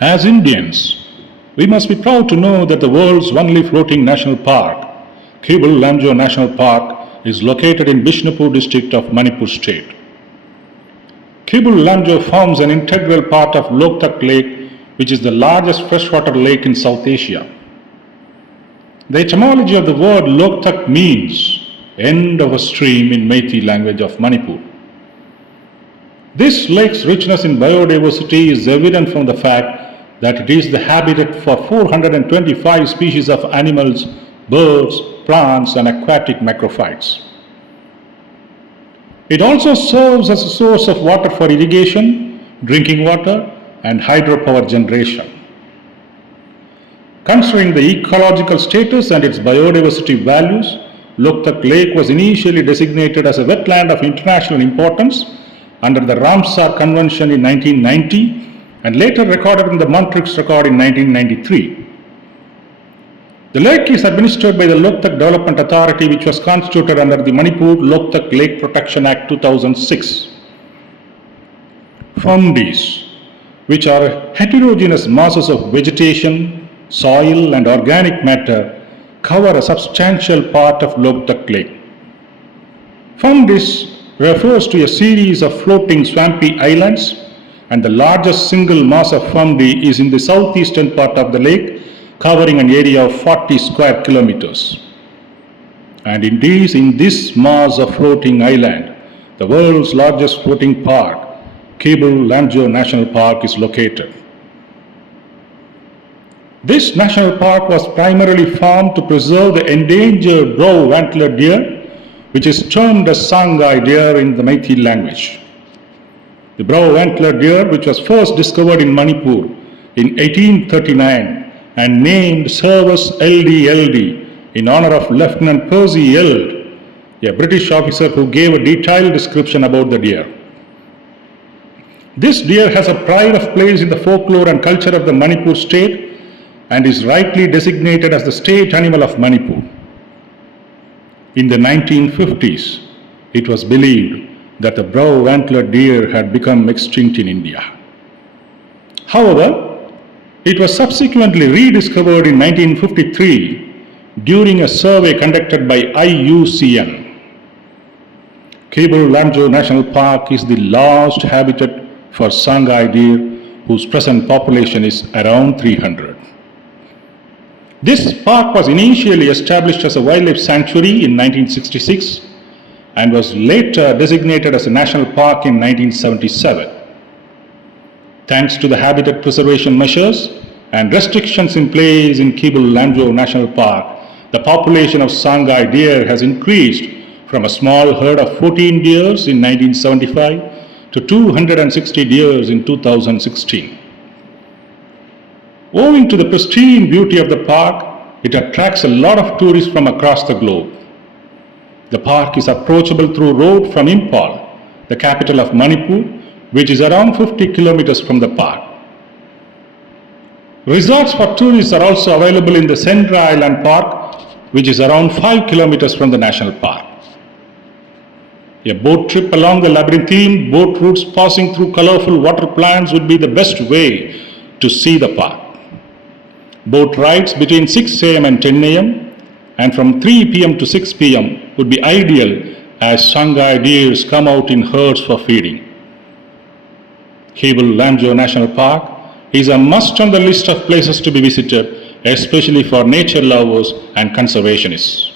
As Indians, we must be proud to know that the world's only floating national park, Keibul Lamjao National Park, is located in Bishnupur district of Manipur state. Keibul Lamjao forms an integral part of Loktak Lake, which is the largest freshwater lake in South Asia. The etymology of the word Loktak means end of a stream in Meiteis language of Manipur. This lake's richness in biodiversity is evident from the fact that it is the habitat for 425 species of animals, birds, plants, and aquatic macrophytes. It also serves as a source of water for irrigation, drinking water, and hydropower generation. Considering the ecological status and its biodiversity values, Loktak Lake was initially designated as a wetland of international importance under the Ramsar Convention in 1990 and later recorded in the Montreux Record in 1993. The lake is administered by the Loktak Development Authority, which was constituted under the Manipur Loktak Lake Protection Act 2006. Phumdis, which are heterogeneous masses of vegetation, soil, and organic matter, cover a substantial part of Loktak Lake. Phumdis refers to a series of floating swampy islands, and the largest single mass of Phumdi is in the southeastern part of the lake, covering an area of 40 square kilometers. And indeed, in this mass of floating island, the world's largest floating park, Keibul Lamjao National Park, is located. This national park was primarily formed to preserve the endangered brow-antlered deer, which is termed as Sangai deer in the Meiteis language. The brow-antlered deer, which was first discovered in Manipur in 1839 and named Rucervus eldi in honor of Lieutenant Percy Eld, a British officer who gave a detailed description about the deer. This deer has a pride of place in the folklore and culture of the Manipur state and is rightly designated as the state animal of Manipur. In the 1950s, it was believed that the brow-antlered deer had become extinct in India. However, it was subsequently rediscovered in 1953 during a survey conducted by IUCN. Keibul Lamjao National Park is the last habitat for Sangai deer, whose present population is around 300. This park was initially established as a wildlife sanctuary in 1966 and was later designated as a national park in 1977. Thanks to the habitat preservation measures and restrictions in place in Keibul Lamjao National Park, the population of Sangai deer has increased from a small herd of 14 deers in 1975 to 260 deers in 2016. Owing to the pristine beauty of the park, it attracts a lot of tourists from across the globe. The park is approachable through road from Imphal, the capital of Manipur, which is around 50 kilometers from the park. Resorts for tourists are also available in the Sendra Island Park, which is around 5 kilometers from the national park. A boat trip along the labyrinthine boat routes passing through colorful water plants would be the best way to see the park. Boat rides between 6 a.m. and 10 a.m. and from 3 p.m. to 6 p.m. would be ideal as Sangai deers come out in herds for feeding. Keibul Lamjao National Park is a must on the list of places to be visited, especially for nature lovers and conservationists.